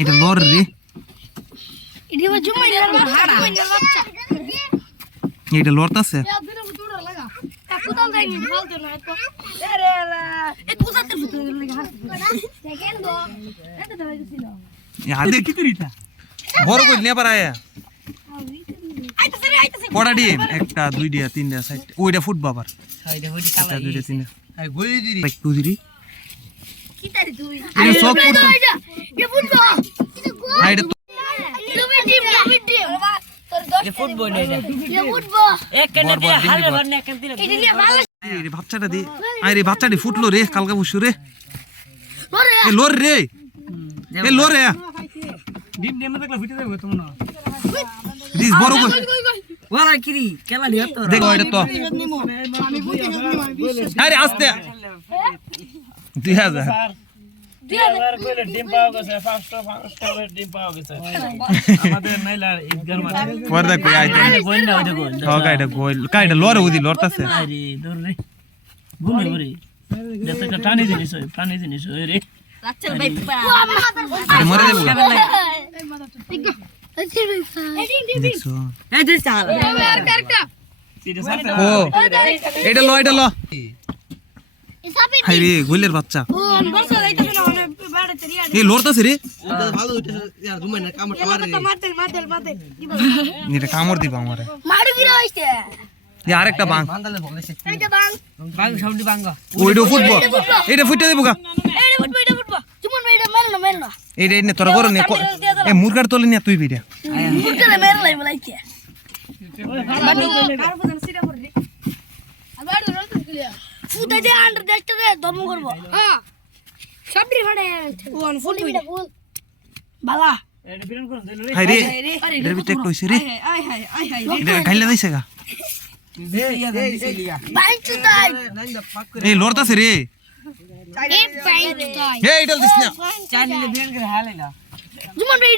এটা লর রে। এটি লড়তাছে কোথাও যায়নি বলতো না তো আরে আল্লাহ এ কোথাতে ফুটে লাগে হাত সেকেন্ড দো এটা তো হইছিল আদে কি করিতা বড় কই নে পারায় আইতাছে রে আইতাছে। কড়া ডিম একটা দুই দিয়া তিন দিয়া ওইটা ফুট বাবার একটা দুইটা তিন বাচ্চাটা দি। বাচ্চাটি ফুটলো রে কালকা বসু রে। এ লোর রে। এ লোর রে। ডিম ডিম দেখলে ফুটে যাবে তোমরা। দিস বড় কই ওরা কিরি লিয়া তো দেখো এটা তো। আরে আস্তে। দুই হাজার। ডিম পাওয়া গেছে পাঁচটা পাঁচটা করে ডিম পাওয়া গেছে। আমাদের নাইলার ঈদগার মাঠে। পরে দেখো আইতে গোল না ওইটা গোল। হ কাইটা গোল। কাইটা লরে উদি লড়তাছে। আরে দূর রে। ঘুমে ঘুরে। যত একটা টানি জিনিস হয় টানি জিনিস হয় রে। রাচ্চল ভাই মরে দেবো দেখছ? এই যে চাল। ও এটা ল এটা ল। হাই রে গোলের বাচ্চা। এ লড়তাছে রে। এটা কামড় দিবা। আমারে। আরেকটা বাং। ওইটা ফুটবো এটা দেবো গা। এইটা এনে তোরা করো নে এ মুরগার তলে নিয়ে তুই বিটা বালা হাই রে এটার ভিতরে একটা হইছে রে। এটা দিছে গা। এই লড়তাছে রে। এই বাইক তাই হে এটা দিস না। চার বিয়ান করে হালাইলা